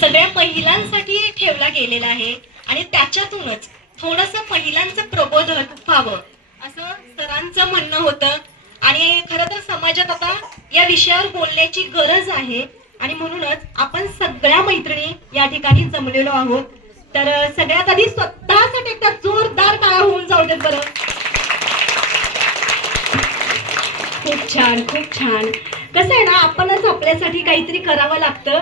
सगळ्या महिलांसाठी ठेवला गेलेला आहे आणि त्याच्यातूनच थोडंसं महिलांचं प्रबोधन व्हावं असं सरांचं म्हणणं होतं. आणि खरं तर समाजात आता या विषयावर बोलण्याची गरज आहे आणि म्हणूनच आपण सगळ्या मैत्रिणी या ठिकाणी जमलेलो आहोत. तर सगळ्यात आधी स्वतःसाठी एकदा जोरदार टाळ्या होऊन जाऊ देत बरं. खूप छान, खूप छान. कसं आहे ना, आपणच आपल्यासाठी काहीतरी करावं लागतं.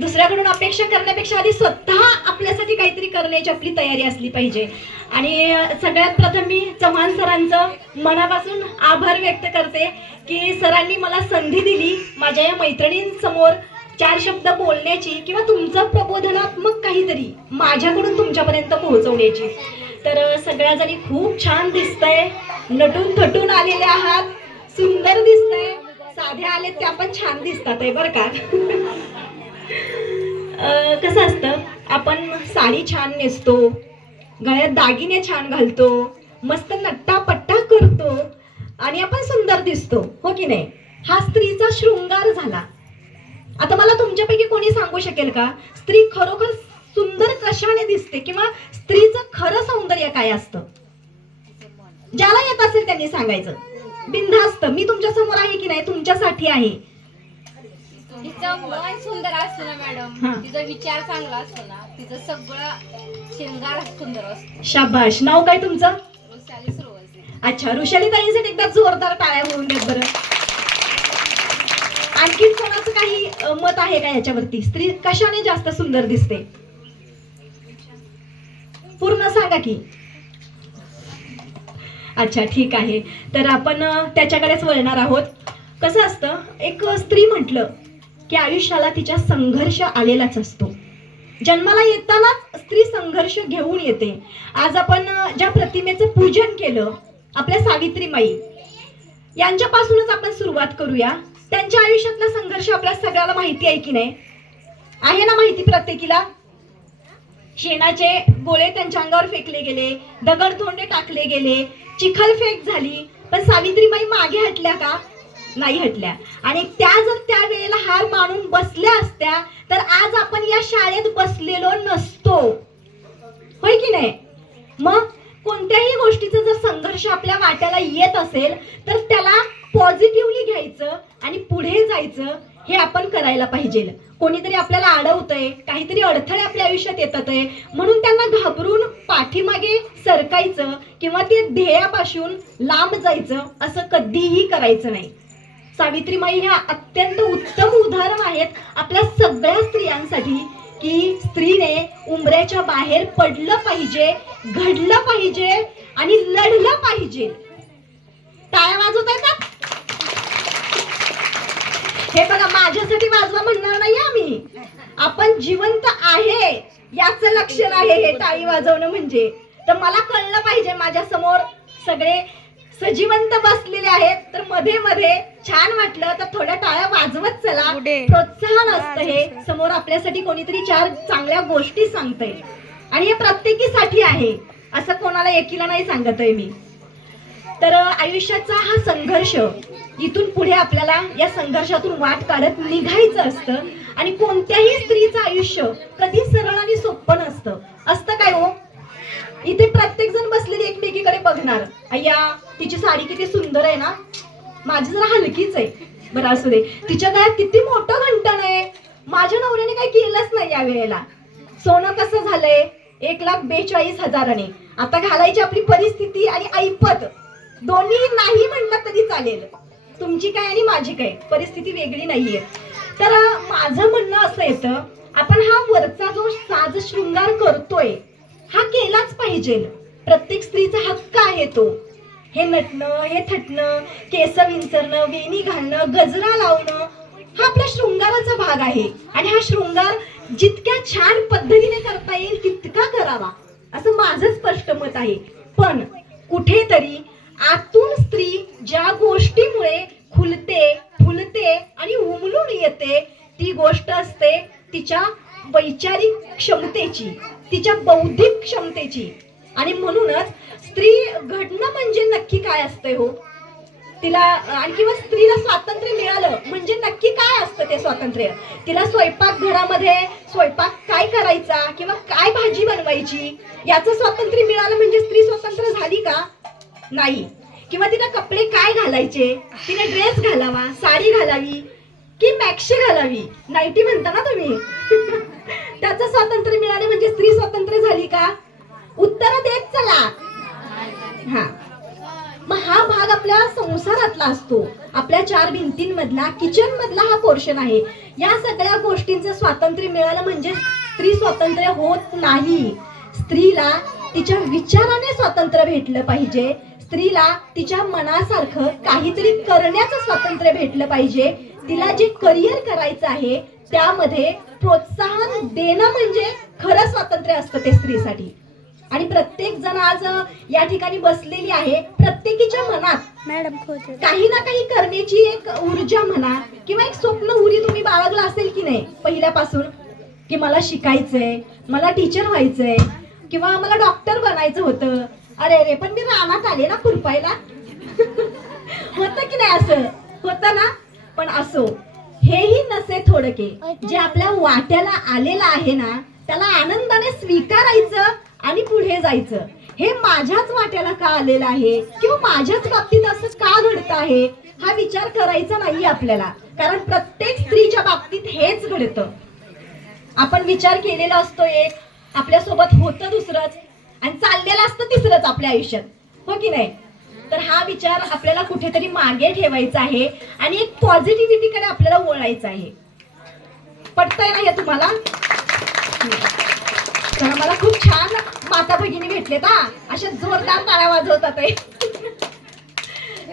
दुसऱ्याकडून अपेक्षा करण्यापेक्षा आधी स्वतः आपल्यासाठी काहीतरी करण्याची आपली तयारी असली पाहिजे. आणि सगळ्यात प्रथम मी चव्हाण सरांचं मनापासून आभार व्यक्त करते की सरांनी मला संधी दिली माझ्या या मैत्रिणींसमोर 4 शब्द बोलण्याची किंवा तुमचं प्रबोधनात्मक काहीतरी माझ्याकडून तुमच्यापर्यंत पोहोचवण्याची. तर सगळ्या जणी खूप छान दिसतंय, नटून थटून आलेल्या आहात, सुंदर दिसतंय. साध्या आलेत त्या पण छान दिसतात आहे बरं का. कसं असतं, आपण साडी छान नेसतो, गळ्यात दागिने छान घालतो, मस्त नट्टापट्टा करतो आणि आपण सुंदर दिसतो, हो की नाही? हा स्त्रीचा शृंगार झाला. आता मला तुमच्यापैकी कोणी सांगू शकेल का स्त्री खरोखर सुंदर कशाने दिसते किंवा स्त्रीचं खरं सौंदर्य काय असतं? ज्याला येत असेल त्यांनी सांगायचं. बिनधास्त, मी तुमच्या समोर आहे की नाही, तुमच्यासाठी आहे. तिचं मन सुंदर असतं ना मॅडम, तिचा विचार चांगला असतो ना, तिचं सगळं शृंगार सुंदर असतो. शाबाश. नाव काय तुमचं? वृषाली सुरवसे. अच्छा, वृषाली ताईंसाठी एकदा जोरदार टाळ्या होऊन देत बरं. आणखी कोणाचं काही मत आहे का याच्यावरती? स्त्री कशाने जास्त सुंदर दिसते? पूर्ण सांगा की. अच्छा, ठीक आहे. तर आपण त्याच्याकडेच वळणार आहोत. कसं असतं, एक स्त्री म्हटलं की आयुष्याला तिच्या संघर्ष आलेलाच असतो. जन्माला येतानाच स्त्री संघर्ष घेऊन येते. आज आपण ज्या प्रतिमेचं पूजन केलं, आपल्या सावित्रीमाई यांच्यापासूनच आपण सुरुवात करूया. त्यांच्या आयुष्यातला संघर्ष आपल्या सगळ्याला माहिती आहे की नाही? आहे ना माहिती प्रत्येकीला? शेणाचे गोळे त्यांच्या अंगावर फेकले गेले, दगडधोंडे टाकले गेले, चिखलफेक झाली, पण सावित्रीबाई मागे हटल्या का? नाही हटल्या. आणि त्या जर त्या वेळेला हार मानून बसल्या असत्या तर आज आपण या शाळेत बसलेलो नसतो, होय की नाही? मग कोणत्याही गोष्टीचा जर संघर्ष आपल्या वाट्याला येत असेल तर त्याला पॉझिटिव्हली घ्यायचं आणि पुढे जायचं, हे आपण करायला पाहिजे. कोणीतरी आपल्याला अडवतंय, काहीतरी अडथळे आपल्या आयुष्यात येतात आहे म्हणून त्यांना घाबरून पाठीमागे सरकायचं किंवा ते ध्येयापासून लांब जायचं असं कधीही करायचं नाही. सावित्रीमाई ह्या अत्यंत उत्तम उदाहरण आहेत आपल्या सगळ्या स्त्रियांसाठी की स्त्रीने उंबऱ्याच्या बाहेर पडलं पाहिजे, घडलं पाहिजे आणि लढलं पाहिजे. टाळ्या वाजवताय का? हे बघा, माझ्यासाठी वाजवा म्हणणार नाही आम्ही. आपण जिवंत आहे याचं लक्षण आहे हे टाळी वाजवणं म्हणजे. तर मला कळलं पाहिजे माझ्या समोर सगळे सजीवंत बसलेले आहेत, तर मध्ये मध्ये छान वाटलं तर थोड्या टाळ्या वाजवत चला. प्रोत्साहन असतं हे. समोर आपल्यासाठी कोणीतरी 4 चांगल्या गोष्टी सांगतंय आणि हे प्रत्येकीसाठी आहे, असं कोणाला एकीला नाही सांगत आहे मी. तर आयुष्याचा हा संघर्ष, इथून पुढे आपल्याला या संघर्षातून वाट काढत निघायचं असतं. आणि कोणत्याही स्त्रीचं आयुष्य कधी सरळ आणि सोपं नसतं. असतं काय हो? इथे प्रत्येक जण बसलेली एकमेकीकडे बघणार, अय्या तिची साडी किती सुंदर आहे ना, माझी जरा हलकीच आहे, बरं असू दे. तिच्या गळ्यात किती मोठं घंटण आहे, माझ्या नवऱ्याने काही केलंच नाही या वेळेला. सोनं कसं झालंय 1,42,000. आता घालायची आपली परिस्थिती आणि ऐपत दोन्ही नाही म्हणलं तरी चालेल. तुमची काय आणि माझी काय, परिस्थिती वेगळी नाहीये. तर माझं म्हणणं असं येतं, आपण हा वरचा जो साज शृंगार करतोय हा केलाच पाहिजे. प्रत्येक स्त्रीचा हक्क आहे तो. हे नटणं, हे थटणं, केस विंचरणं, वेणी घालणं, गजरा लावणं हा आपल्या शृंगाराचा भाग आहे. आणि हा शृंगार जितक्या छान पद्धतीने करता येईल तितका करावा, असं माझं स्पष्ट मत आहे. पण कुठेतरी आतून स्त्री ज्या गोष्टीमुळे खुलते, फुलते आणि उमलून येते, ती गोष्ट असते तिच्या वैचारिक क्षमतेची, तिच्या बौद्धिक क्षमतेची. आणि म्हणूनच स्त्री घडणं म्हणजे नक्की काय असतंय हो? तिला आणि किंवा स्त्रीला स्वातंत्र्य मिळालं म्हणजे नक्की काय असतं ते स्वातंत्र्य. तिला स्वयंपाकघरामध्ये स्वयंपाक काय करायचा किंवा काय भाजी बनवायची याचं स्वातंत्र्य मिळालं म्हणजे स्त्री स्वतंत्र झाली का? नाही. किंवा तिला कपडे काय घालायचे, तिने ड्रेस घालावा, साडी घालावी की मॅक्सी घालावी, नाईटी म्हणता ना तुम्ही, त्याचं स्वातंत्र्य मिळाले म्हणजे स्त्री स्वतंत्र झाली का? उत्तर देत चला. हा, मग हा भाग आपल्या संसारातला असतो, आपल्या चार भिंतींमधला, किचन मधला हा पोर्शन आहे. या सगळ्या गोष्टींचं स्वातंत्र्य मिळालं म्हणजे स्त्री स्वतंत्र होत नाही. स्त्रीला तिच्या विचाराने स्वातंत्र्य भेटलं पाहिजे. स्त्रीला तिच्या मनासारखं काहीतरी करण्याचं स्वातंत्र्य भेटलं पाहिजे. तिला जे करिअर करायचं आहे त्यामध्ये प्रोत्साहन देणं म्हणजे खरं स्वातंत्र्य असतं ते स्त्रीसाठी. आणि प्रत्येक जण आज या ठिकाणी बसलेली आहे, प्रत्येकीच्या मनात काही ना काही करण्याची एक ऊर्जा म्हणा किंवा एक स्वप्न उरी तुम्ही बाळगला असेल की नाही पहिल्यापासून, की मला शिकायचंय, मला टीचर व्हायचंय किंवा मला डॉक्टर बनायचं होतं. अरे रे पण मी रानात आले ना खुरपायला. होतं की नाही? असं होतं ना. पण असो, हेही नसे थोडके, जे आपल्या वाट्याला आलेलं आहे ना त्याला आनंदाने स्वीकारायचं आणि पुढे जायचं. हे माझ्याच वाट्याला का आलेलं आहे किंवा माझ्याच बाबतीत असं का घडतं आहे हा विचार करायचा नाही आपल्याला, कारण प्रत्येक स्त्रीच्या बाबतीत हेच घडतं. आपण विचार केलेला असतो एक, आपल्यासोबत होतं दुसरंच आणि चाललेलं असतं तिसरंच आपल्या आयुष्यात, हो की नाही? तर हा विचार आपल्याला कुठेतरी मागे ठेवायचा आहे आणि एक पॉझिटिव्हिटीकडे आपल्याला वळायचं आहे. पटतंय ना हे तुम्हाला? तर मला खूप छान माता भगिनी भेटलेत हा, अशा जोरदार टाळ्या वाजवतात.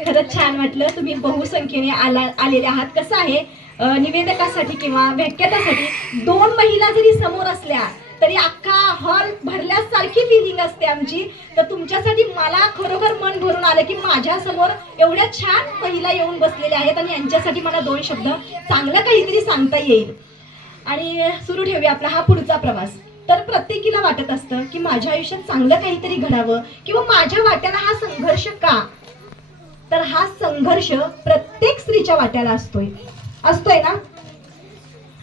खरंच छान वाटलं, तुम्ही बहुसंख्येने आलेले आहात. कसं आहे, निवेदकासाठी किंवा व्याख्यातासाठी दोन महिला जरी समोर असल्या तरी अख्खा हॉल भरल्यासारखी फिलिंग असते आमची. तर तुमच्यासाठी मला खरोखर मन भरून आलं की माझ्या समोर एवढ्या छान महिला येऊन बसलेल्या आहेत आणि यांच्यासाठी मला दोन शब्द चांगलं काहीतरी सांगता येईल. आणि सुरू ठेवूया आपला हा पुढचा प्रवास. तर प्रत्येकीला वाटत असतं की माझ्या आयुष्यात चांगलं काहीतरी घडावं किंवा माझ्या वाट्याला हा संघर्ष का? तर हा संघर्ष प्रत्येक स्त्रीच्या वाट्याला असतोय ना.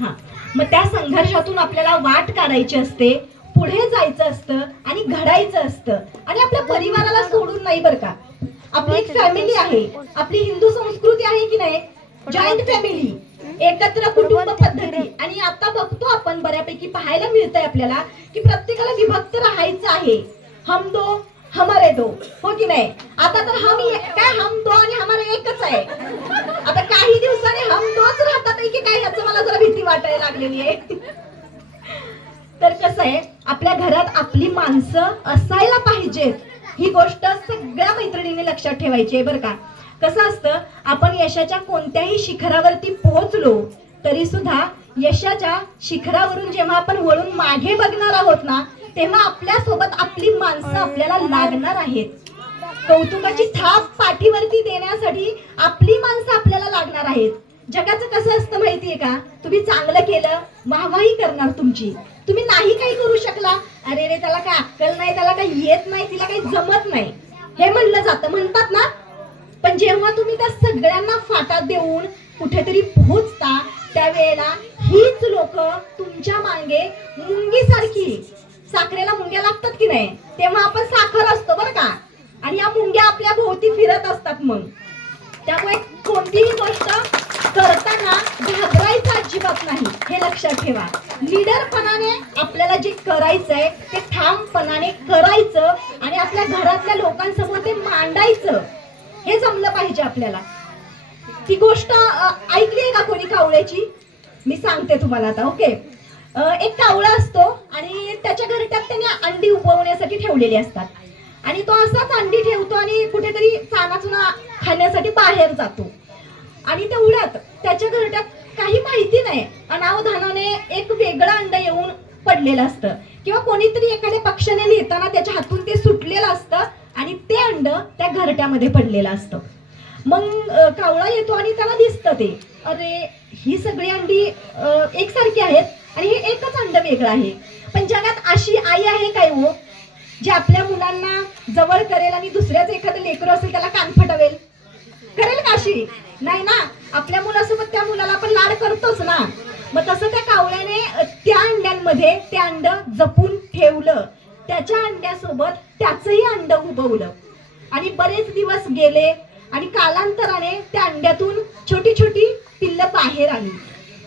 हा, मग त्या संघर्षातून आपल्याला वाट काढायची असते, पुढे जायचं असतं आणि घडायचं असतं. आणि आपल्या परिवाराला सोडून नाही बरं का. आपली एक फॅमिली आहे, आपली हिंदू संस्कृती आहे की नाही, जॉईंट फॅमिली, एकत्र कुटुंब पद्धती. आणि आता बघतो आपण बऱ्यापैकी पाहायला मिळतंय आपल्याला की प्रत्येकाला विभक्त राहायचं आहे. हम दो हमारे दो, हो की नाही? आता तर हम दो आणि हमारे एकच आहे. आता काही दिवसांनी हम दोच राहतात की काय याचं मला जरा भीती वाटायला लागलेली आहे. तर कसं आहे, आपल्या घरात आपली माणसं असायला पाहिजेत, ही गोष्ट सगळ्या मैत्रिणींनी लक्षात ठेवायची आहे बरं का. कसं असतं, आपण यशाच्या कोणत्याही शिखरावरती पोहोचलो तरी सुद्धा यशाच्या शिखरावरून जेव्हा आपण वळून मागे बघणार आहोत ना तेव्हा आपल्या सोबत आपली माणसं आपल्याला लागणार आहेत. कौतुकाची थाप पाठीवरती देण्यासाठी आपली माणसं आपल्याला लागणार आहेत. जगाचं कसं असतं माहितीये का, तुम्ही चांगलं केलं वाहवाही करणार तुमची, तुम्ही नाही काही करू शकला, अरे रे त्याला काय अक्कल नाही, त्याला काही येत नाही, तिला काही जमत नाही हे म्हणलं जातं, म्हणतात ना. पण जेव्हा तुम्ही त्या सगळ्यांना फाटा देऊन कुठेतरी पोहोचता त्यावेळेला हीच लोक तुमच्या मागे मुंगीसारखी, साखरेला मुंग्या लागतात की नाही, तेव्हा आपण साखर असतो बरं का, आणि या मुंग्या आपल्या भोवती फिरत असतात. मग त्यामुळे कोणतीही गोष्ट करताना घाबरायचं अजिबात नाही, हे लक्षात ठेवा. लीडरपणाने आपल्याला जे करायचंय ते ठामपणाने करायचं आणि आपल्या घरातल्या लोकांसमोर ते मांडायचं, हे जमलं पाहिजे आपल्याला. ती गोष्ट ऐकली का कोणी कावळ्याची? मी सांगते तुम्हाला आता. ओके, एक कावळा असतो आणि त्याच्या घरट्यात त्याने अंडी उबवण्यासाठी ठेवलेली असतात आणि तो असाच अंडी ठेवतो आणि कुठेतरी चानाचुना खाण्यासाठी बाहेर जातो. आणि तेवढ्यात त्याच्या घरट्यात काही माहिती नाही, अनावधानाने एक वेगळं अंड येऊन पडलेलं असतं किंवा कोणीतरी एखाद्या पक्षाने नेताना त्याच्या हातून ते सुटलेलं असतं आणि ते अंड त्या घरट्यामध्ये पडलेलं असतं. मग कावळा येतो आणि त्याला दिसतं ते, अरे ही सगळी अंडी एकसारखी आहेत आणि हे एकच अंड वेगळं आहे. पण जगात अशी आई आहे काय हो जी आपल्या मुलांना जवळ करेल आणि दुसऱ्याच एखादं लेकरं असेल त्याला कान फटवेल? करेल का अशी? नाही ना. आपल्या मुलासोबत त्या मुलाला आपण लाड करतोच ना. मग तसं त्या कावळ्याने त्या अंड्यांमध्ये ते अंड जपून ठेवलं. त्याच्या अंड्यासोबत त्याचंही अंड उबवलं आणि बरेच दिवस गेले आणि कालांतराने त्या अंड्यातून छोटी छोटी पिल्लं बाहेर आली.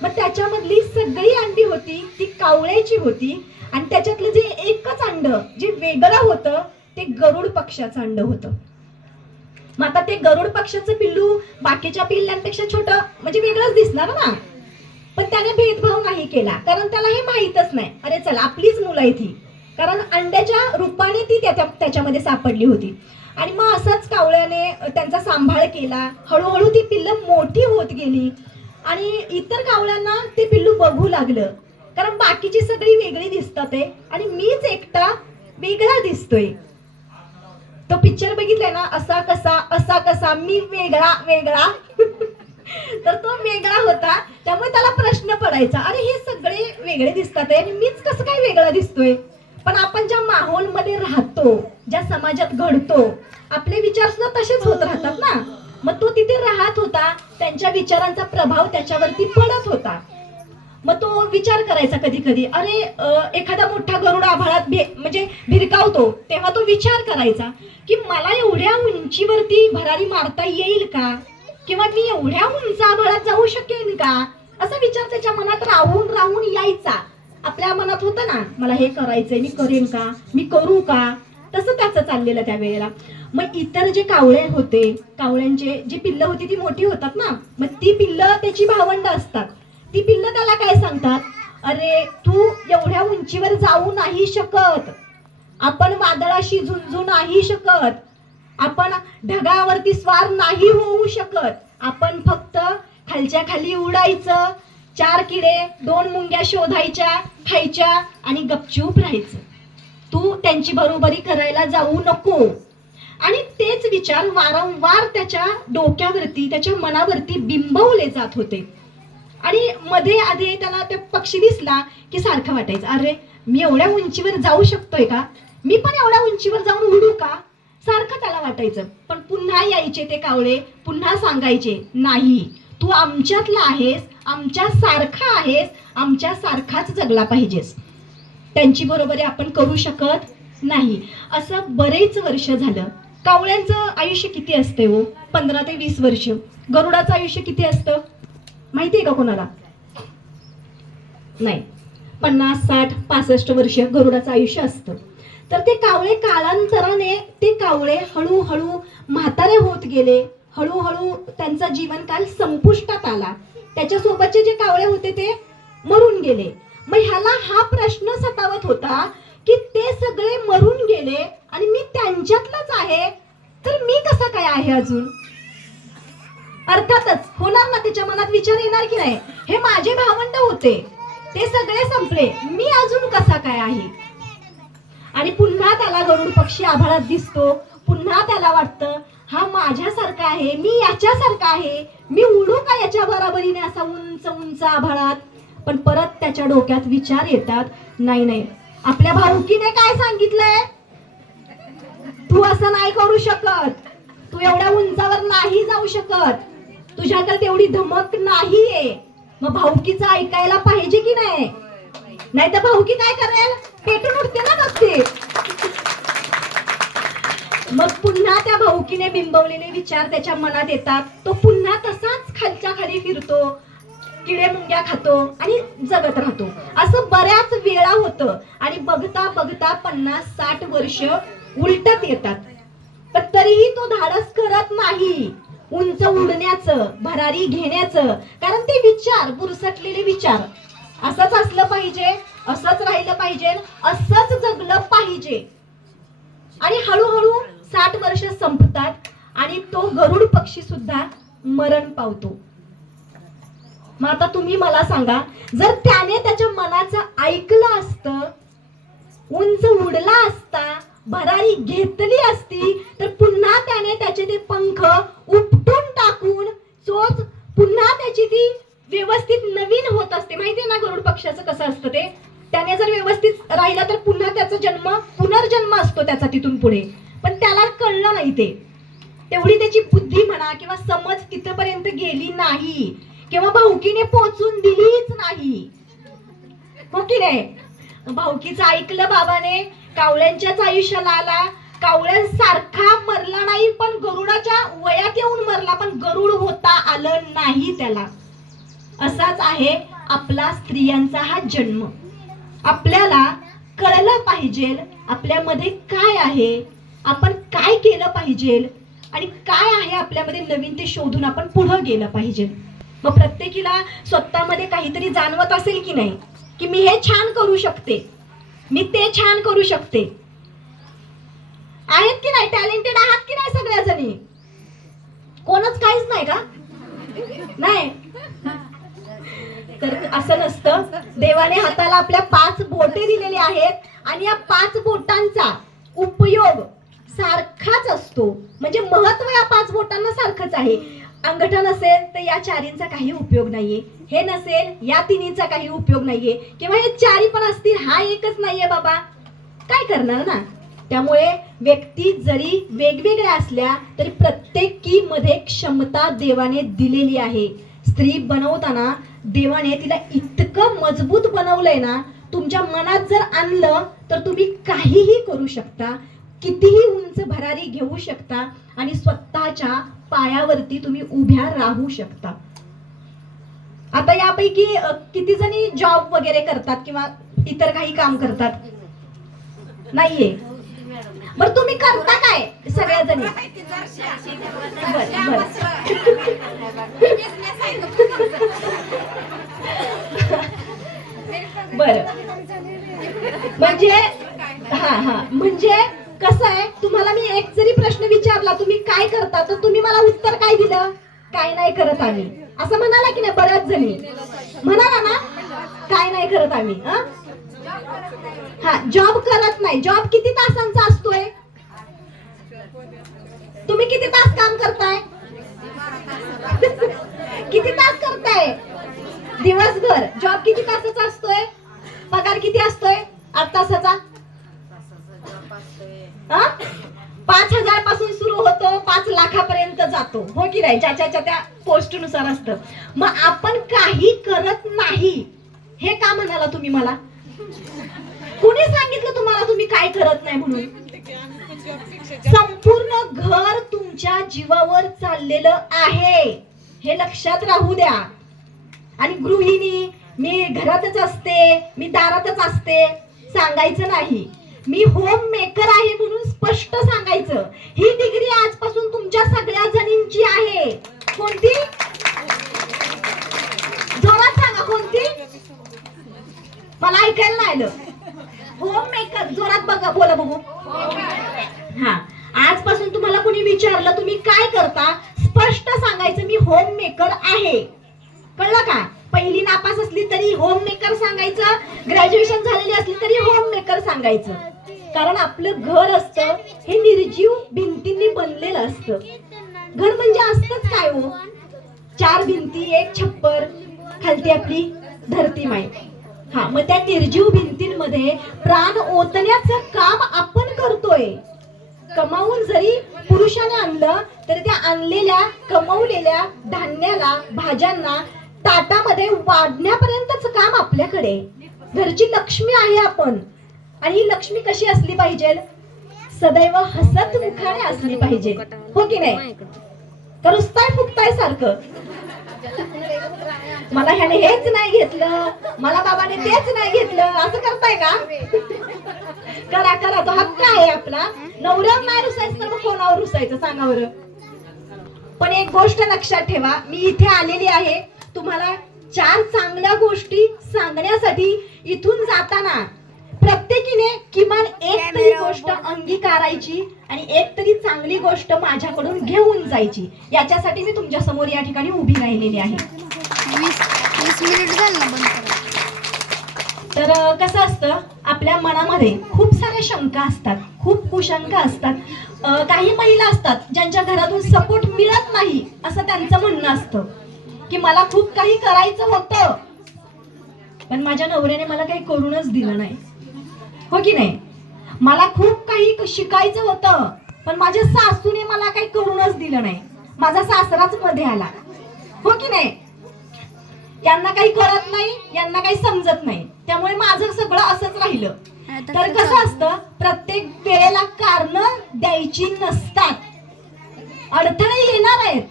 मग त्याच्यामधली सगळी अंडी होती ती कावळ्याची होती आणि त्याच्यातलं जे एकच अंड जे वेगळं होतं ते गरुड पक्षाचं अंड होतं. मग आता ते गरुड पक्षाचं पिल्लू बाकीच्या पिल्लांपेक्षा छोटं म्हणजे वेगळंच दिसणार ना. पण त्याने भेदभाव नाही केला कारण त्याला हे माहीतच नाही, अरे चला आपलीच मुलं आहे ती, कारण अंड्याच्या रूपाने ती त्याच्यामध्ये सापडली होती. आणि मग असंच कावळ्याने त्यांचा सांभाळ केला. हळूहळू ती पिल्लं मोठी होत गेली आणि इतर कावळ्यांना ते पिल्लू बघू लागलं कारण बाकीची सगळी वेगळी दिसतात आहे आणि मीच एकटा वेगळा दिसतोय. तो पिक्चर बघितलाय ना, असा कसा मी वेगळा वेगळा तर तो वेगळा होता. त्यामुळे त्याला प्रश्न पडायचा, अरे हे सगळे वेगळे दिसतात आहे आणि मीच कसं काय वेगळा दिसतोय. पण आपण ज्या माहोलमध्ये राहतो, ज्या समाजात घडतो, आपले विचार सुद्धा तसेच होत राहतात ना. मग तो तिथे राहत होता, त्यांच्या विचारांचा प्रभाव त्याच्यावरती पडत होता. मग तो विचार करायचा कधी कधी, अरे एखादा मोठा गरुड आभाळात म्हणजे भिरकावतो तेव्हा तो विचार करायचा की मला एवढ्या उंचीवरती भरारी मारता येईल का, किंवा मी एवढ्या उंच आभाळात जाऊ शकेन का. असा विचार त्याच्या मनात राहून राहून यायचा. आपल्या मनात होतं ना, मला हे करायचंय, मी करेन का, मी करू का, तसं त्याचं चाललेलं त्यावेळेला. मग इतर जे कावळे होते, कावळ्यांचे जी पिल्लं होती ती मोठी होतात ना, मग ती पिल्लं त्याची भावंड असतात. ती पिल्लं त्याला काय सांगतात, अरे तू एवढ्या उंचीवर जाऊ नाही शकत, आपण वादळाशी झुंजू नाही शकत, आपण ढगावरती स्वार नाही होऊ शकत, आपण फक्त खालच्या खाली उडायचं, 4 किडे 2 मुंग्या शोधायच्या, खायच्या आणि गपचूप राहायचं, तू त्यांची बरोबरी करायला जाऊ नको. आणि तेच विचार वारंवार त्याच्या डोक्यावरती, त्याच्या मनावरती बिंबवले जात होते. आणि मध्ये आधी त्याला ते पक्षी दिसला की सारखं वाटायचं, अरे मी एवढ्या उंचीवर जाऊ शकतोय का, मी पण एवढ्या उंचीवर जाऊन उडू का, सारखं त्याला वाटायचं. पण पुन्हा यायचे ते कावळे, पुन्हा सांगायचे, नाही तू आमच्यातला आहेस, आमच्या सारखा आहेस, आमच्या सारखाच जगला पाहिजेस, त्यांची बरोबरी आपण करू शकत नाही. असं बरेच वर्ष झालं. कावळ्यांचं आयुष्य किती असते हो? 15 ते 20 वर्ष. गरुडाचं आयुष्य किती असतं माहितीये का कोणाला? नाही, 50, 60, 65 वर्ष गरुडाचं आयुष्य असतं. तर ते कावळे कालांतराने ते कावळे हळूहळू म्हातारे होत गेले, हळूहळू त्यांचा जीवनकाल संपुष्टात आला. त्याच्यासोबतचे जे कावळे होते ते मरून गेले. मग ह्याला हा प्रश्न सतावत होता की ते सगळे मरून गेले आणि मी त्यांच्यातलाच आहे, तर मी कसा काय आहे अजून. अर्थातच होणार ना, त्याच्या मनात विचार येणार की नाही, हे माझे भावंड होते, ते सगळे संपले, मी अजून कसा काय आहे. आणि पुन्हा त्याला गरुड पक्षी आभाळात दिसतो, पुन्हा त्याला वाटतं हा माझ्यासारखा आहे, मी याच्यासारखा आहे, मी उडू का याच्या बरोबरीने असा उंच उंच आभाळात. पण परत त्याच्या डोक्यात विचार येतात, नाही नाही, आपल्या भाऊकीने काय सांगितलंय, तू असं नाही करू शकत, तू एवढ्या उंचावर नाही जाऊ शकत, तुझ्याकडे तेवढी धमक नाहीये. मग भाऊकीचं ऐकायला पाहिजे की नाही, नाही तर भाऊकी काय करेल, पेटून उठते ना नसते. मग पुन्हा त्या भाऊकीने बिंबवलेले विचार त्याच्या मनात येतात. तो पुन्हा तसाच खालच्या खाली फिरतो, किडे मुंग्या खातो आणि जगत राहतो. असं बऱ्याच वेळा होतं आणि बघता बघता 50-60 वर्ष उलटत येतात. पण तरीही तो धाडस करत नाही उंच उडण्याचं, भरारी घेण्याचं, कारण ते विचार, बुरसटलेले विचार, असंच असलं पाहिजे, असंच राहिलं पाहिजे, असंच जगलं पाहिजे. आणि हळूहळू 60 वर्ष संपतात आणि तो गरुड पक्षी सुद्धा मरण पावतो. मग आता तुम्ही मला सांगा, जर त्याने त्याच्या मनाचं ऐकलं असतं, उंच उडला असता, भरारी घेतली असती, तर पुन्हा त्याने त्याचे ते पंख उपटून टाकून चोच पुन्हा त्याची ती व्यवस्थित नवीन होत असते. माहितीये ना गरुड पक्षाचं कसं असतं ते, त्याने जर व्यवस्थित राहिला तर पुन्हा त्याचा जन्म, पुनर्जन्म असतो त्याचा तिथून पुढे. पण त्याला कळलं नाही ते. तेवढी त्याची बुद्धी म्हणा किंवा समज तिथपर्यंत गेली नाही किंवा भाऊकीने पोचून दिलीच नाही. हो की नाही? भाऊकीचं ऐकलं बाबाने, कावळ्यांच्याच आयुष्याला आला. कावळ्यांसारखा मरला नाही, पण गरुडाच्या वयात येऊन मरला, पण गरुड होता आलं नाही त्याला. असाच आहे आपला स्त्रियांचा हा जन्म. आपल्याला कळलं पाहिजे आपल्यामध्ये काय आहे, आपण काय केलं पाहिजे आणि काय आहे आपल्यामध्ये नवीन ते शोधून आपण पुढे गेलं पाहिजे. मग प्रत्येकीला स्वतःमध्ये काहीतरी जाणवत असेल की नाही, की मी हे छान करू शकते, मी ते छान करू शकते. आहेत की नाही? टॅलेंटेड आहात की नाही सगळ्या जणी? कोणच काहीच नाही का? नाही. तर असं नसतं. देवाने हाताला आपल्या 5 बोटे दिलेली आहेत आणि या 5 बोटांचा उपयोग सारखाच असतो. म्हणजे महत्व या 5 बोटांना सारखंच आहे. अंगठा नसेल तर या 4चा काही उपयोग नाहीये, हे नसेल या 3चा काही उपयोग नाहीये, किंवा हे 4 पण असतील हा एकच नाहीये बाबा, काय करणार ना. त्यामुळे व्यक्ती जरी वेगवेगळ्या असल्या तरी प्रत्येकीमध्ये क्षमता देवाने दिलेली आहे. स्त्री बनवताना देवाने तिला इतकं मजबूत बनवलंय ना, तुमच्या मनात जर आणलं तर तुम्ही काहीही करू शकता, कितीही उंच भरारी घेऊ शकता आणि स्वतःच्या पायावरती तुम्ही उभ्या राहू शकता. आता यापैकी किती जणी जॉब वगैरे करतात किंवा इतर काही काम करतात? नाहीये. बरं तुम्ही करता काय सगळ्या जणी? बर. म्हणजे म्हणजे कसं आहे, तुम्हाला मी एक जरी प्रश्न विचारला तुम्ही काय करता, तर तुम्ही मला उत्तर काय दिलं? काय नाही करत आम्ही, असं म्हणाला की नाही? बऱ्याच जणी म्हणाला ना, काय नाही करत आम्ही. जॉब करत नाही. जॉब किती तासांचा असतोय? तुम्ही किती तास काम करताय? किती तास करताय दिवसभर? जॉब किती तासाचा असतोय? पगार किती असतोय 8 तासाचा? 5,000 पासून सुरू होतो, 5 लाखापर्यंत जातो. हो की नाही? ज्याच्या त्या पोस्टनुसार असतं. मग आपण काही करत नाही हे का म्हणाला तुम्ही मला? कुणी सांगितलं तुम्हाला तुम्ही काय करत नाही म्हणून? संपूर्ण घर तुमच्या जीवावर चाललेलं आहे, हे लक्षात राहू द्या. आणि गृहिणी, मी घरातच असते, मी दारातच असते सांगायचं नाही. मी होम मेकर आहे म्हणून स्पष्ट सांगायचं. ही डिग्री आजपासून तुमच्या सगळ्या जणींची आहे. कोणती? जोरात सांगा, कोणती? मला ऐकायला नाही आलं. Home maker. जोरात बघा, बोला बघू. आजपासून तुम्हाला कोणी विचारलं तुम्ही काय करता, स्पष्ट सांगायचं मी होम मेकर आहे. कळलं का? पहिली नापास असली तरी होम मेकर सांगायचं, ग्रॅज्युएशन झालेली असली तरी होम मेकर सांगायचं. कारण आपलं घर असतं हे निर्जीव भिंतींनी बनलेलं असतं. घर म्हणजे असतंच काय हो, 4 भिंती, 1 छप्पर, खालती आपली धरती माय. मग त्या निर्जीव भिंतींमध्ये प्राण ओतण्याचं काम आपण करतोय. कमावून जरी पुरुषाने आणलं तरी त्या आणलेल्या कमवलेल्या धान्याला, भाज्यांना ताटामध्ये वाढण्यापर्यंतच काम आपल्याकडे. घरची लक्ष्मी आहे आपण. आणि ही लक्ष्मी कशी असली पाहिजे? सदैव हसत मुखाने असली पाहिजे. हो की नाही? तर रुसताय फुकताय सारखं, मला ह्याने हेच नाही घेतलं, मला बाबाने तेच नाही घेतलं, असं करताय का? करा करा, तो हक्क आहे आपला. नवऱ्यावर नाही रुसायचं तर मग कोणावर रुसायचं सांगा बरं. पण एक गोष्ट लक्षात ठेवा, मी इथे आलेली आहे तुम्हाला 4 चांगल्या गोष्टी सांगण्यासाठी. इथून जाताना प्रत्येकीने किमान एक तरी गोष्ट अंगीकारायची आणि एक तरी चांगली गोष्ट माझ्याकडून घेऊन जायची. याच्यासाठी मी तुमच्या समोर या ठिकाणी उभी राहिलेली आहे. तर कसं असतं, आपल्या मनामध्ये खूप साऱ्या शंका असतात, खूप कुशंका असतात. काही महिला असतात ज्यांच्या घरातून सपोर्ट मिळत नाही असं त्यांचं म्हणणं असतं की मला खूप काही करायचं होतं पण माझ्या नवऱ्याने मला काही करूनच दिलं नाही. हो की नाही? मला खूप काही शिकायचं होतं पण माझ्या सासूने मला काही करूनच दिलं नाही. माझा सासराच मध्ये आला, हो की नाही? यांना काही कळत नाही, यांना काही समजत नाही, त्यामुळे माझं सगळं असंच राहिलं. तर कसं असतं, प्रत्येक वेळेला कारण द्यायची नसतात. अडथळे येणार आहेत,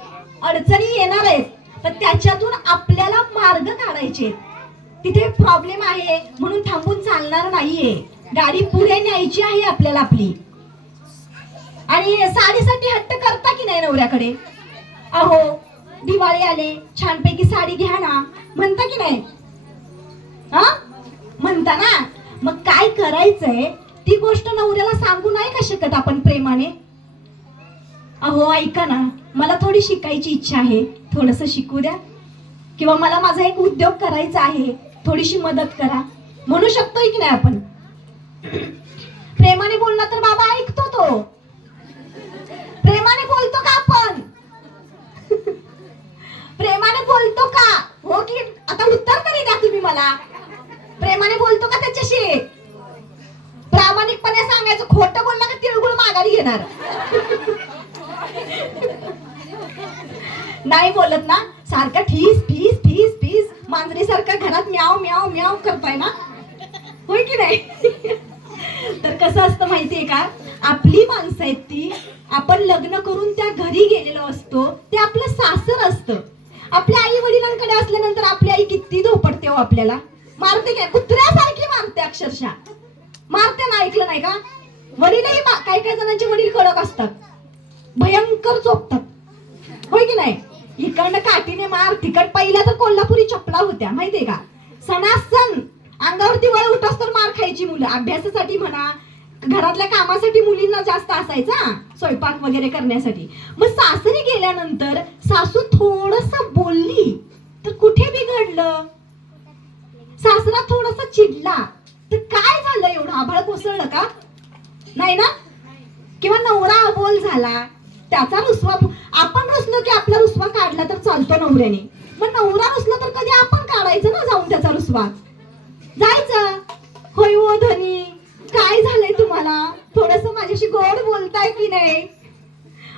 अडचणी येणार आहेत, पण त्याच्यातून आपल्याला मार्ग काढायचे. तिथे प्रॉब्लेम आहे म्हणून थांबून चालणार नाहीये, गाडी पुढे न्यायची आहे आपल्याला आपली. आणि साडीसाठी हट्ट करता की नाही नवऱ्याकडे? अहो दिवाळी आले, छानपैकी साडी घ्या ना, म्हणता की नाही? हा म्हणता ना. मग काय करायचंय, ती गोष्ट नवऱ्याला सांगू नाही का शकत आपण प्रेमाने? अहो ऐका ना, मला थोडी शिकायची इच्छा आहे, थोडस शिकू द्या, किंवा मला माझा एक उद्योग करायचा आहे, थोडीशी मदत करा, म्हणू शकतोय की नाही आपण? प्रेमाने बोलला तर बाबा ऐकतो तो. प्रेमाने बोलतो का आपण? प्रेमाने बोलतो का? हो की? आता उत्तर तरी द्या तुम्ही मला. प्रेमाने बोलतो का त्याच्याशी? प्रामाणिकपणे सांगायचं, खोटं बोलला का तिळगुळ माघारी घेणार. नाही बोलत ना, सारखं ठीस फीस फीस फीस मांजरी सारखं घरात म्याव म्याव म्याव करताय ना, होय की नाही? तर कसं असतं माहितीये का, आपली माणसं आहेत ती, आपण लग्न करून त्या घरी गेलेलो असतो, ते आपलं सासर असतं. आपल्या आई वडिलांकडे असल्यानंतर आपली आई किती धोपटते हो, आपल्याला मारते काय, कुत्र्यासारखी मारते, अक्षरशः मारते ना. ऐकलं नाही का? वडीलही काही काही जणांचे वडील कडक असतात, भयंकर चोपतात, होय की नाही? इकडनं काठीने मार, तिकड पहिल्या तर कोल्हापुरी चपला होत्या माहितीये का? सणासण अंगावरती वळ उठस तर मार खायची मुलं. अभ्यासासाठी म्हणा, घरातल्या कामासाठी मुलींना जास्त असायचा, स्वयंपाक वगैरे करण्यासाठी. मग सासरी गेल्यानंतर सासू थोडस बोलली तर कुठे बिघडलं? सासरा थोडस चिडला तर काय झालं? एवढं आभाळ कोसळलं का? नाही ना? किंवा नवरा अबोल झाला, त्याचा रुसवा, आपण रुसलो की आपला रुसवा काढला तर चालतो नवऱ्याने, मग नवरा रुसला तर कधी आपण काढायचं ना जाऊन त्याचा रुसवा. जायचं, होय ओ धनी काय झालंय तुम्हाला, थोडस माझ्याशी गोड बोलताय की नाही,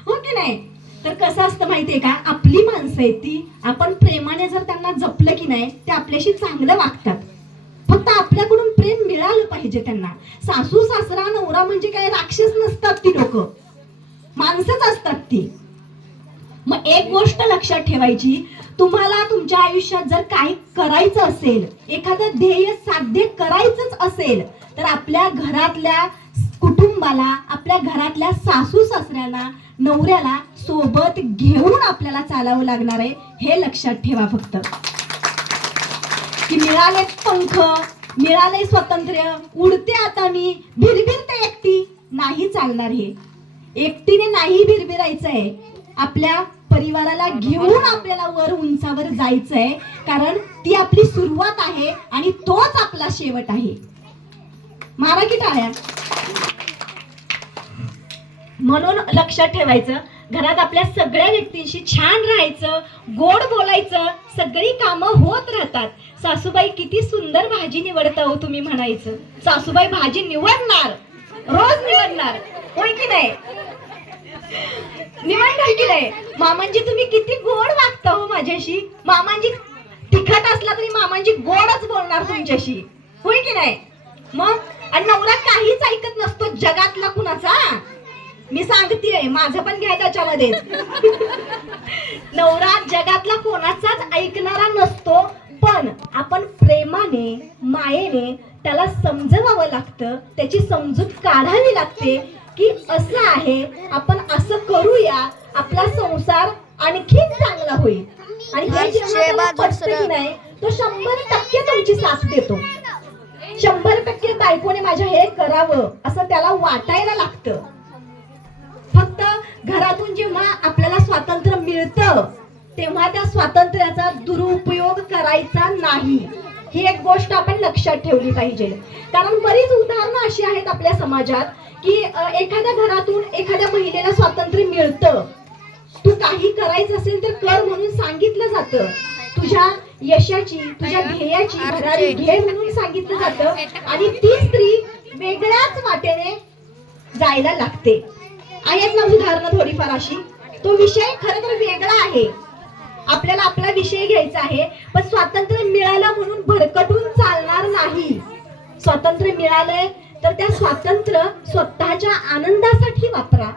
हो की नाही? तर कसं असतं माहितीये का, आपली माणसं आहेत ती, आपण प्रेमाने जर त्यांना जपलं की नाही, ते आपल्याशी चांगलं वागतात. फक्त आपल्याकडून प्रेम मिळालं पाहिजे त्यांना. सासू सासरा नवरा म्हणजे काय राक्षस नसतात, ती लोक माणसंच असतात ती. मग एक गोष्ट लक्षात ठेवायची, तुम्हाला तुमच्या आयुष्यात जर काही करायचं असेल, एखादं ध्येय साध्य करायचंच असेल, तर आपल्या घरातल्या कुटुंबाला, आपल्या घरातल्या सासू सासऱ्याला, नवऱ्याला सोबत घेऊन आपल्याला चालावं लागणार आहे. हे लक्षात ठेवा फक्त. की मिळाले पंख, मिळाले स्वातंत्र्य, उडते आता मी, भिरभिरते एकटी, नाही चालणार. हे एकटीने नाही भिरभिरायचंय, आपल्या परिवाराला घेऊन आपल्याला वर उंचावर जायचंय, कारण ती आपली सुरुवात आहे आणि तोच आपला शेवट आहे. मारा की टाळ्या. म्हणून लक्षात ठेवायचं, घरात आपल्या सगळ्या व्यक्तींशी छान राहायचं, गोड बोलायचं, सगळी कामं होत राहतात. सासूबाई किती सुंदर भाजी निवडता हो तुम्ही म्हणायचं. सासूबाई भाजी निवडणार, रोज निवडणार, होय की नाही? निवडणार की नाही? मामांजी तुम्ही किती गोड वागता हो माझ्याशी. मामांजी तिखट असला तरी मामांजी गोडच बोलणार तुमच्याशी, होय की नाही? मग आणि नवरा काहीच ऐकत नसतो जगातला कुणाचा. मी सांगतेय, माझं पण घ्या त्याच्यामध्ये. नवरा जगातला कोणाचाच ऐकणारा नसतो, पण आपण प्रेमाने मायेने त्याला समजवावं लागतं, त्याची समजूत काढावी लागते की असं आहे, आपण असं करूया, आपला संसार आणखी चांगला होईल. आणि हे जेव्हा पटतं की नाही, तो 100% तुमची साथ देतो. 100% बायकोने माझ्या हे करावं असं त्याला वाटायला लागतं. फक्त घरातून जेव्हा आपल्याला स्वातंत्र्य मिळतं, तेव्हा त्या स्वातंत्र्याचा दुरुपयोग करायचा नाही. ही एक गोष्ट आपण लक्षात ठेवली पाहिजे. कारण बरीच उदाहरणं अशी आहेत आपल्या समाजात की एखाद्या घरातून एखाद्या महिलेला स्वातंत्र्य मिळतं, तू काही करायचं असेल तर कर म्हणून सांगितलं जातं, तुझ्या यशाची, तुझ्या ध्येयाची भरारी घे म्हणून सांगितलं जातं, आणि ती स्त्री वेगळ्याच वाटेने जायला लागते. आहेत ना उदाहरणं थोडीफार अशी. तो विषय खरं तर वेगळा आहे, आपल्याला आपला विषय घ्यायचा आहे. पण स्वातंत्र्य मिळालं म्हणून भरकटून चालणार नाही. स्वातंत्र्य मिळालंय तर त्या स्वातंत्र्य स्वतःच्या आनंदासाठी वापरा,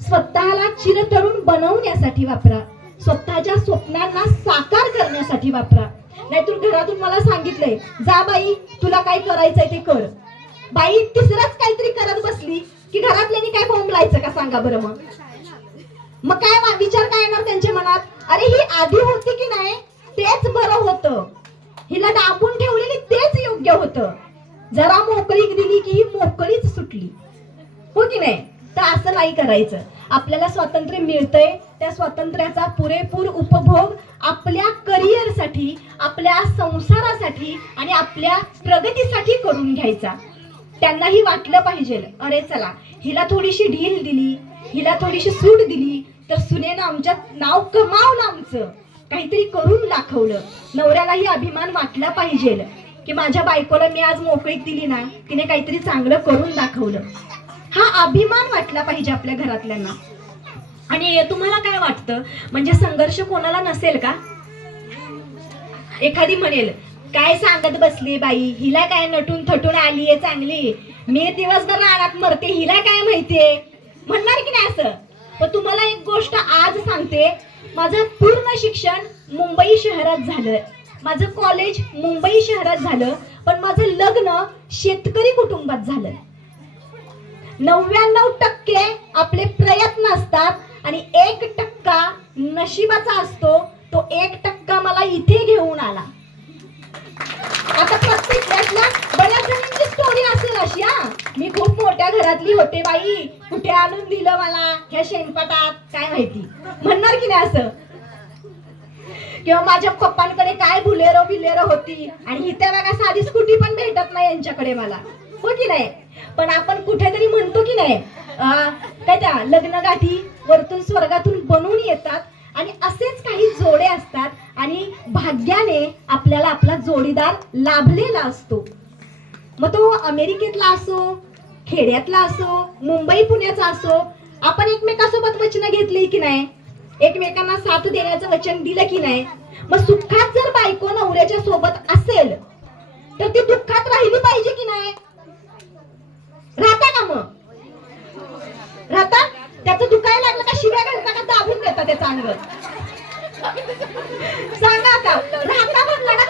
स्वतःला चिरतरुण बनवण्यासाठी वापरा, स्वतःच्या स्वप्नांना साकार करण्यासाठी वापरा. नाहीतर घरातून मला सांगितलंय जा बाई तुला काय करायचंय ते कर, बाई तिसरंच काहीतरी करत बसली की घरातल्यानी काय बोंबलायचं का सांगा बरं. मग काय विचार काय येणार त्यांच्या मनात, अरे ही आधी होती की नाही तेच बरं होतं, हिला दाबून ठेवलेली तेच योग्य होतं, जरा मोकळीक दिली की ही मोकळीच सुटली, हो की नाही. तर असं नाही करायचं. आपल्याला स्वातंत्र्य मिळतंय, त्या स्वातंत्र्याचा पुरेपूर उपभोग आपल्या करिअरसाठी, आपल्या संसारासाठी आणि आपल्या प्रगतीसाठी करून घ्यायचा. त्यांनाही वाटलं पाहिजे अरे चला हिला थोडीशी ढील दिली, हिला थोडीशी सूट दिली तर सुनेनं आमच्यात नाव कमावलं, आमचं काहीतरी करून दाखवलं. नवऱ्यालाही अभिमान वाटला पाहिजे की माझ्या बायकोला मी आज मोकळीक दिली ना, तिने काहीतरी चांगलं करून दाखवलं. हा अभिमान वाटला पाहिजे आपल्या घरातल्यांना. आणि तुम्हाला काय वाटतं, म्हणजे संघर्ष कोणाला नसेल का? एखादी म्हणेल काय सांगत बसली बाई, हिला काय नटून थटून आलीये चांगली, मी दिवसभर रानात मरते, हिला काय माहितीये, म्हणणार की नाही असं. पण तुम्हाला एक गोष्ट आज सांगते, माझं पूर्ण शिक्षण मुंबई शहरात झालं, माझं कॉलेज मुंबई शहरात झालं, पण माझं लग्न शेतकरी कुटुंबात झालं. 99% आपले प्रयत्न असतात आणि 1% नशिबाचा असतो. तो 1% मला इथे घेऊन आला. आता प्रत्येकातल्या बऱ्याच जणांची स्टोरी असेल अशी, मी खूप मोठ्या घरातली होते बाई, कुठे आणून दिलं मला ह्या शेणपाटात काय माहिती, म्हणणार की नाही असं. किंवा माझ्या पप्पांकडे काय बुलेरो होती आणि इथे बघा साधी स्कूटी पण भेटत नाही यांच्याकडे मला, हो की नाही. पण आपण कुठेतरी म्हणतो की नाही काय त्या लग्नगाठी वरतून स्वर्गातून बनून येतात आणि असेच काही जोडे असतात आणि भाग्याने आपल्याला आपला जोडीदार लाभलेला असतो. मग तो अमेरिकेतला असो, खेड्यातला असो, मुंबई पुण्याचा असो, आपण एकमेकांसोबत वचन घेतली की नाही, एकमेकांना साथ देण्याचं वचन दिलं की नाही. मग सुखात जर बायको नवऱ्याच्या सोबत असेल तर ती दुःखात राहिली पाहिजे की नाही, राहता का? मग राहता. त्याचं दुखायला लागलं का शिव्या घालता का दाबून देता त्याचं अंग, सांगा आता. राहता म्हटलं ना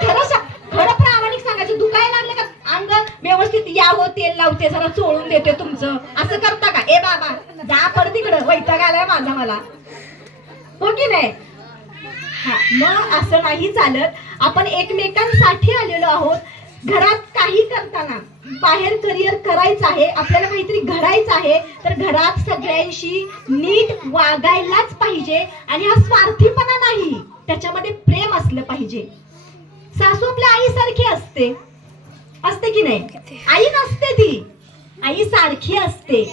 खरं प्रामाणिक सांगायचं, दुखायला लागलं का अंग व्यवस्थित यावं, तेल लावते, जरा चोळून देते तुमचं, असं करता का? ए बाबा जा पड तिकडं, वैताग आलाय माझा मला, हो की नाही. मग असं नाही चालत. आपण एकमेकांसाठी आलेलो आहोत. घरात काही करताना बाहेर करिअर करायचं आहे, आपल्याला काहीतरी घडायचं आहे, तर घरात सगळ्यांशी नीट वागायलाच पाहिजे. आणि हा स्वार्थीपणा नाही, त्याच्यामध्ये प्रेम असलं पाहिजे. सासू आपल्या आईसारखी असते की नाही, आई नसते ती, आई सारखी असते.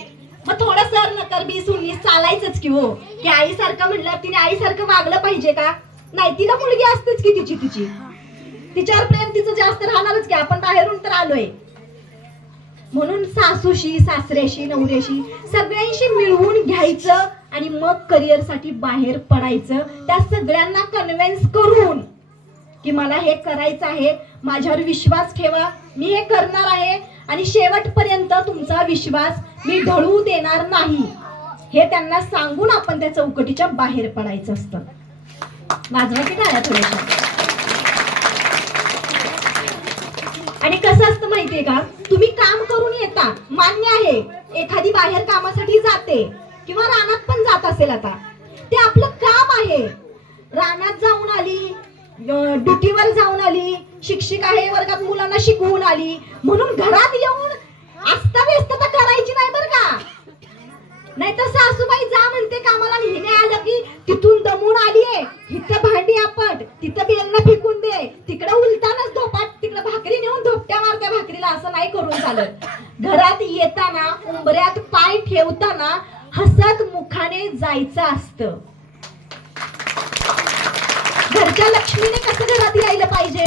मग थोडं सर नकर 20-19 चालायचंच की हो, की आईसारखं म्हणलं तिने आईसारखं वागलं पाहिजे का? नाही, तिला मुलगी असतेच की तिची तिच्यावर प्रेम तिचं जास्त राहणारच की, आपण बाहेरून तर आलोय. म्हणून सासूशी, सासऱ्याशी, नवऱ्याशी सगळ्यांशी मिळवून घ्यायचं आणि मग करिअर साठी बाहेर पडायचं. त्या सगळ्यांना कन्व्हिन्स करून की मला हे करायचं आहे, माझ्यावर विश्वास ठेवा, मी हे करणार आहे आणि शेवटपर्यंत तुमचा विश्वास मी ढळू देणार नाही, हे त्यांना सांगून आपण त्या चौकटीच्या बाहेर पडायचं असतं. वाजवा की टाळ्या थोड्याशा. आणि कसं असतं माहितीये का, तुम्ही काम करून येता, मान्य आहे, एखादी बाहेर कामासाठी जाते किंवा रानात पण जात असेल, आता ते आपलं काम आहे. रानात जाऊन आली, ड्युटीवर जाऊन आली, शिक्षिका आहे, वर्गात मुलांना शिकवून आली, म्हणून घरात येऊन अस्ताव्यस्तता करायची नाही बरं का. नाहीतर सासूबाई जा म्हणते कामाला, हिने आलं की तिथून दमून आलीये, इथं भांडी आपट, तिथं बेलना फेकून दे, तिकडे उलटानच धोपाट, तिकडे भाकरी नेऊन धोपट्या मारत्या भाकरीला, असं नाही करून चालत. घरात येताना उंबऱ्यात पाय ठेवताना हसत मुखाने जायचं असतं. घरच्या लक्ष्मीने कसं घरात यायला पाहिजे,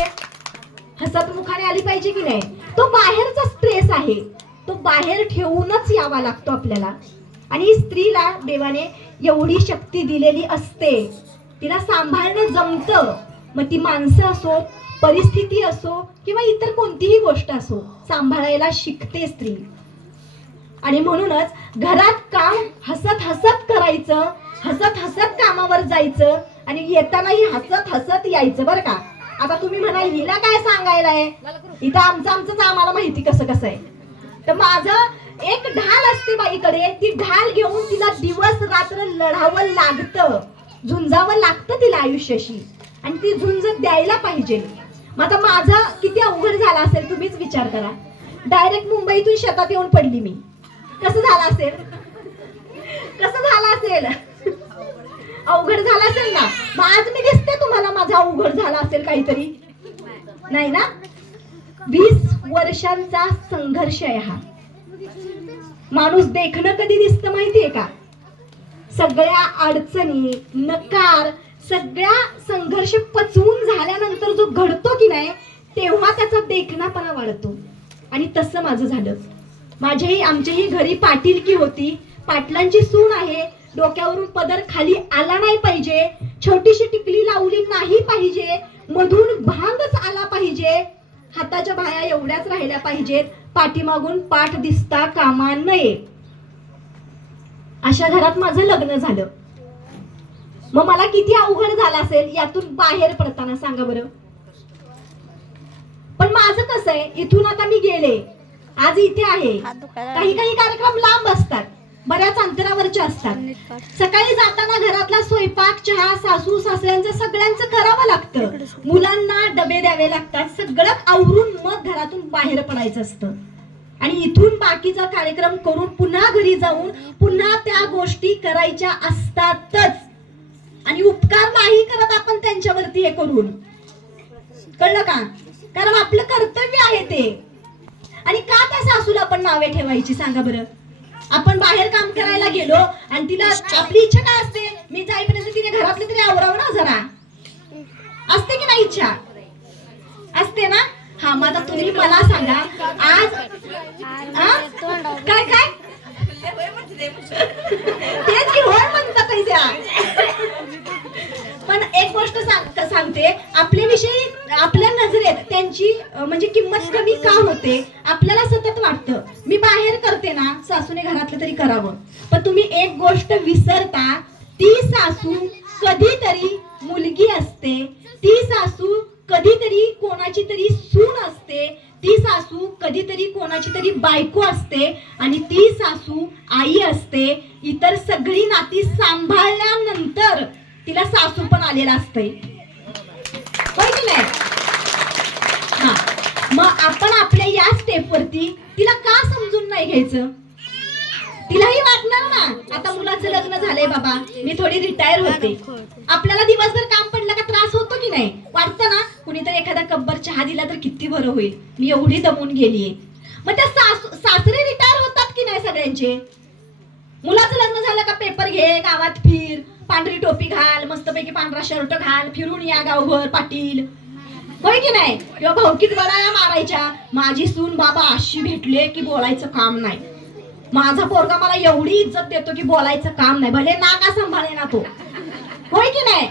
हसत मुखाने आली पाहिजे की नाही. तो बाहेरचा स्ट्रेस आहे, तो बाहेर ठेवूनच यावा लागतो आपल्याला. आणि स्त्रीला देवाने एवढी शक्ती दिलेली असते, तिला सांभाळणं जमतं. मग ती माणसं असो, परिस्थिती असो किंवा इतर कोणतीही गोष्ट असो, सांभाळायला शिकते स्त्री. आणि म्हणूनच घरात काम हसत हसत करायचं, हसत हसत कामावर जायचं आणि येतानाही हसत हसत यायचं. बरं का, आता तुम्ही म्हणाल हिला काय सांगायला आहे, इथं आमचंच आम्हाला माहिती कसं कसं आहे. तर माझं एक ढाल असते बाईकडे, ती ढाल घेऊन तिला दिवस रात्र लढावं लागतं, झुंजावं लागतं तिला आयुष्याशी, आणि ती झुंज द्यायला पाहिजे. मग आता माझं किती अवघड झालं असेल तुम्हीच विचार करा. डायरेक्ट मुंबईतून शेतात येऊन पडली मी, कसं झालं असेल, कसं झालं असेल, अवघड झालं असेल ना. मग आज मी दिसते तुम्हाला माझं अवघड झालं असेल काहीतरी, नाही ना. 20 वर्षांचा संघर्ष आहे हा. माणूस देखणं कधी दिसतं माहितीये का, सगळ्या अडचणी, नकार, सगळ्या संघर्ष पचवून झाल्यानंतर जो घडतो की नाही, तेव्हा त्याचा देखणापणा वाढतो. आणि तसं माझं झालं. आमच्याही घरी पाटीलकी होती, पाटलांची सून आहे, डोक्यावरून पदर खाली आला नाही पाहिजे, छोटीशी टिकली लावली नाही पाहिजे, मधून भांगच आला पाहिजे, हाताच्या बाया एवढ्याच राहिल्या पाहिजेत, पाठीमागून पाठ दिसता कामा नये. अशा घरात माझं लग्न झालं. मग मला किती अवघड झालं असेल यातून बाहेर पडताना, सांगा बरं. पण माझं कसं आहे, इथून आता मी गेले, आज इथे आहे. काही कार्यक्रम लांब असतात, बऱ्याच अंतरावरचे असतात. सकाळी जाताना घरातला स्वयंपाक, चहा, सासू सासऱ्यांचं सगळ्यांचं करावं लागतं, मुलांना डबे द्यावे लागतात, सगळं आवरून मग घरातून बाहेर पडायचं असतं. आणि इथून बाकीचा कार्यक्रम करून पुन्हा घरी जाऊन पुन्हा त्या गोष्टी करायच्या असतातच. आणि उपकार नाही करत आपण त्यांच्यावरती हे करून, कळलं का, कारण आपलं कर्तव्य आहे ते. आणि का त्या सासूला पण नावे ठेवायची, सांगा बरं. आपण बाहेर काम करायला गेलो आणि तिला आपली इच्छा काय असते, मी जाईपर्यंत तिने घरातले तरी आवरावं ना जरा, असते की नाही इच्छा, असते ना. हा, मग आता तुम्ही मला सांगा आज काय काय तेच की होय म्हणतात त्या. पण एक गोष्ट सांगते, आपल्याविषयी आपल्या नजरेत त्यांची म्हणजे किंमत कमी का होते, आपल्याला सतत वाटतं मी बाहेर करते ना, सासूने घरातलं तरी करावं. पण तुम्ही एक गोष्ट विसरता, ती सासू कधीतरी मुलगी असते, ती सासू कधीतरी कोणाची तरी सून असते, ती सासू कधीतरी कोणाची तरी बायको असते, आणि ती सासू आई असते. इतर सगळी नाती सांभाळल्यानंतर तिला सासू पण आलेला असते, होय की नाही. हा, मग आपण आपल्या या स्टेपवरती तिला का समजून नाही घ्यायचं. तिलाही वाटणार ना, आता मुलाचं लग्न झालंय बाबा, मी थोडी रिटायर होते. आपल्याला दिवसभर काम पडलं का त्रास होतो की नाही, वाटतं ना. कुणीतरी एखादा कब्बर चहा दिला तर किती बरं होईल, मी एवढी दमून गेलीये. मग त्या सासरे रिटायर होतात की नाही सगळ्यांचे. मुलाचं लग्न झालं का पेपर घे, गावात फिर, पांढरी टोपी घाल, मस्तपैकी पांढरा शर्ट घाल, फिरून या गावभर पाटील, होय की नाही. किंवा भाऊकीत बडाया मारायच्या, माझी सून बाबा अशी भेटले की बोलायचं काम नाही, माझा पोरगा मला एवढी इज्जत देतो की बोलायचं काम नाही, भले नाका सांभाळे ना तो, होय की नाही.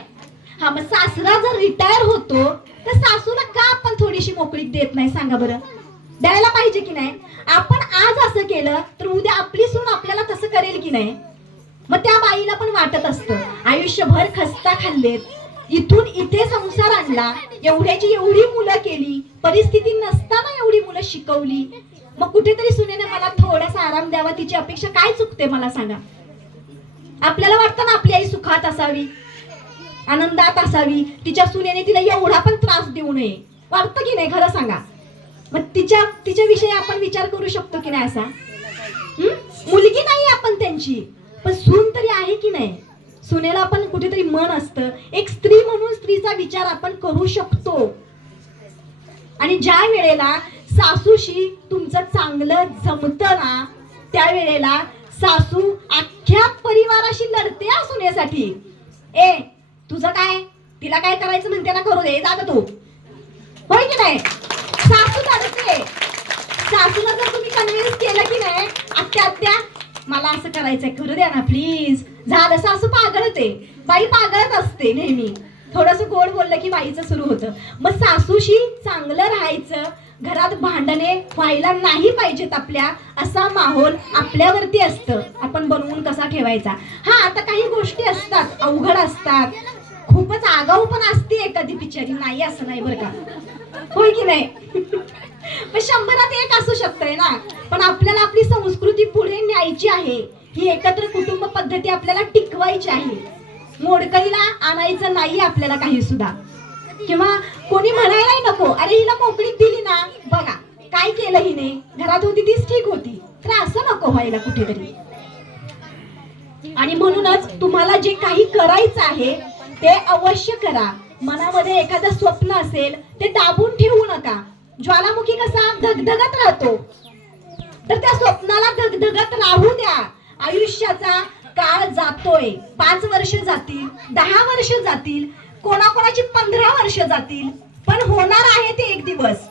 हा, मग सासरा जर रिटायर होतो तर सासूला का आपण थोडीशी मोकळीक देत नाही, सांगा बरं. द्यायला पाहिजे की नाही. आपण आज असं केलं तर उद्या आपली सून आपल्याला तसं करेल की नाही. मग त्या बाईला पण वाटत असतं, आयुष्यभर खस्ता खाल्लेत, इथून इथे संसार आणला, एवढ्याची एवढी मुलं केली, परिस्थिती नसताना एवढी मुलं शिकवली, मग कुठेतरी सुनेने मला थोडासा आराम द्यावा, तिची अपेक्षा काय चुकते मला सांगा. आपल्याला वाटतं ना आपली आई सुखात असावी, आनंदात असावी, तिच्या सुनेने तिला एवढा पण त्रास देऊ नये, वाटतं की नाही, खरं सांगा. मग तिच्या विषयी आपण विचार करू शकतो की नाही असा. मुलगी नाही आपण त्यांची, पण सून तरी आहे की नाही. सुनेला आपण कुठेतरी मन असतं, एक स्त्री म्हणून स्त्रीचा विचार आपण करू शकतो. आणि ज्या वेळेला सासूशी तुमचं चांगलं जमतं ना, त्यावेळेला सासू अख्ख्या परिवाराशी लढते सुनेसाठी. ए तुझं काय, तिला काय करायचं म्हणते ना, करू दे, जा तू, होय की नाही. सासू लढते. सासूला जर तुम्ही कन्व्हिन्स केलं की नाही, आत्या मला असं करायचंय, करू द्या ना प्लीज. झालं सासू पागळत आहे, बाई पागळत असते नेहमी. थोडस गोड बोललं की बाईचं सुरू होतं. मग सासूशी चांगलं राहायचं, घरात भांडणे व्हायला नाही पाहिजेत आपल्या, असा माहोल आपल्यावरती असतं. आपण बनवून कसा ठेवायचा. हा, आता काही गोष्टी असतात अवघड असतात, खूपच आगाऊ पण असते एखादी बिचारी, नाही असं नाही बरं का, होय की नाही. पण 100त एक असू शकतंय ना. पण आपल्याला आपली संस्कृती पुढे न्यायची आहे. ही एकत्र कुटुंब पद्धती आपल्याला टिकवायची आहे. मोडकळीला आणायचं नाही आपल्याला काही सुद्धा. किंवा कोणी म्हणायलाही नको, अरे हिला मोकळीक दिली ना, बघा काय केलं हिने, घरात होती तीच ठीक होती. तर असं नको व्हायला कुठेतरी. आणि म्हणूनच तुम्हाला जे काही करायचं आहे ते अवश्य करा. मनामध्ये एखादं स्वप्न असेल ते दाबून ठेवू नका. ज्वालामुखी कसा धगधगत राहतो, तर त्या स्वप्नाला धगधगत राहू द्या. आयुष्याचा काळ जातोय, 5 वर्ष जातील, 10 वर्ष जातील, कोणाकोणाची 15 वर्ष जातील, पण होणार आहे ते एक दिवस.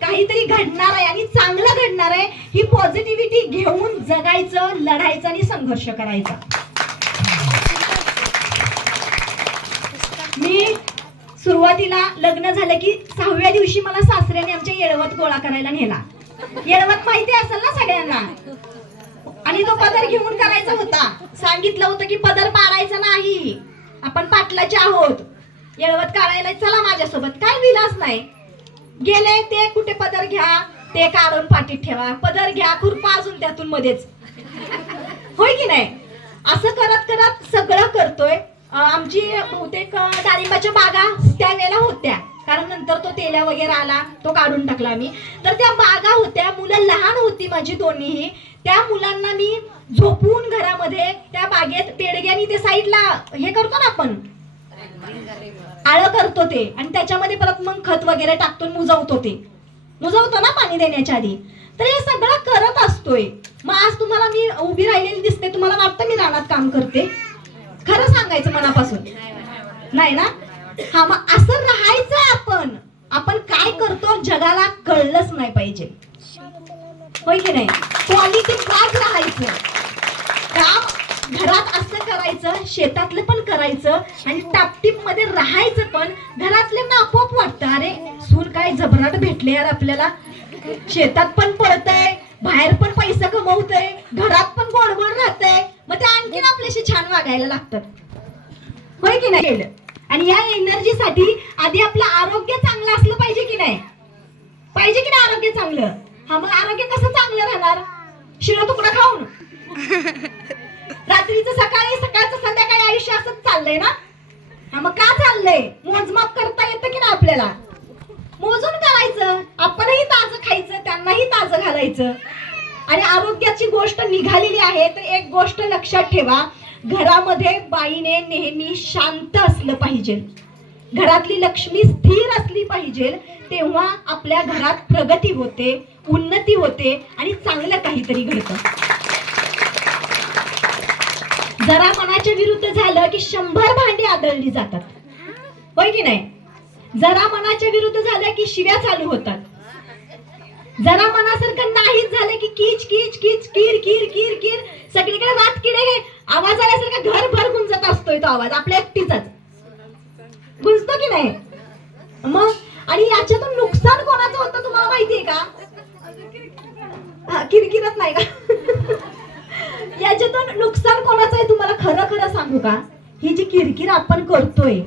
काहीतरी घडणार आहे आणि चांगलं घडणार आहे. ही पॉझिटिव्हिटी घेऊन जगायचं, लढायचं आणि संघर्ष करायचा. मी सुरुवातीला लग्न झालं की 6व्या दिवशी मला सासऱ्याने आमच्या येळवत गोळा करायला नेला. येळवत माहिती असेल ना सगळ्यांना. आणि तो पदर घेऊन करायचा होता. सांगितलं होतं की पदर पाडायचा नाही, आपण पाटलाचे आहोत. येळवत काढायला चला माझ्यासोबत, काय विलास नाही. गेले ते, कुठे पदर घ्या, ते काढून पाठीत ठेवा, पदर घ्या, खुरपा अजून त्यातून मध्येच, होय की नाही. असं करत करत सगळं करतोय. आमची बहुतेक डाळिंबाच्या बागा त्यावेळेला होत्या, कारण नंतर तो तेल्या वगैरे आला, तो काढून टाकला मी. तर त्या बागा होत्या, मुलं लहान होती माझी दोन्हीही. त्या मुलांना मी झोपून घरामध्ये त्या बागेत बेडग्यानी ते साईडला हे करतो ना आपण, आळं करतो ते, आणि त्याच्यामध्ये परत मग खत वगैरे टाकतो, मुजवतो ना पाणी देण्याच्या आधी. तर हे सगळं करत असतोय. मग आज तुम्हाला मी उभी राहिलेली दिसते, तुम्हाला वाटतं मी रानात काम करते? खरं सांगायचं मनापासून नाही ना. हा, मग असं राहायचं. आपण काय करतो जगाला कळलंच नाही पाहिजे, होय की नाही. क्वालिटी वाज राहायचं, काम घरात असं करायचं, शेतातलं पण करायचं आणि टापटीप मध्ये राहायचं. पण घरातल्यांना आपोआप वाटतं, अरे सून काय जबराट भेटले यार आपल्याला, शेतात पण पळतय, बाहेर पण पैसा कमवतय, घरात पण गोड गोड राहतय. मग ते आणखीन आपल्याशी छान वागायला लागतात, होय की नाही. आणि या एनर्जीसाठी आधी आपलं आरोग्य चांगलं असलं पाहिजे की नाही, पाहिजे की नाही आरोग्य चांगलं. हा, मग आरोग्य कसं चांगलं राहणार, शिळा तुकडा खाऊन रात्रीचं सकाळी, सकाळचं संध्याकाळी आयुष्य असंच चाललंय ना. हा, मग का चाललंय, मोजमाप करता येतं की नाही आपल्याला, मोजून करायचं. आपणही ताजं खायचं, त्यांनाही ताजं घालायचं. आणि आरोग्याची गोष्ट निघालेली आहे तर एक गोष्ट लक्षात ठेवा, घरामध्ये बाईने नेहमी शांत असलं पाहिजे. घरातली लक्ष्मी स्थिर असली पाहिजे, तेव्हा आपल्या घरात प्रगती होते, उन्नती होते आणि चांगलं काहीतरी घडतं. जरा मनाच्या विरुद्ध झालं की 100 भांडी आदळली जातात, होय की नाही. जरा मनाच्या विरुद्ध झालं की शिव्या चालू होतात. जरा मनासारखं नाहीच झालं की कीच कीच कीच किर किर किर किर, सगळीकडे रात किडे आवाज आल्यासारखा घरभर गुंजत असतोय. तो आवाज आपल्या एकटीचाच गुंजतो की नाही. मग आणि याच्यातून नुकसान कोणाचं होतं तुम्हाला माहितीये का? किरकिरत नाही का? याच्यातून नुकसान कोणाचं आहे तुम्हाला खरं खरं सांगू का? ही जी किरकिर आपण करतोय,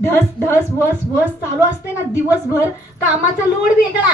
धस धस वस वस चालू असते ना दिवसभर, कामाचा लोड वेगळा,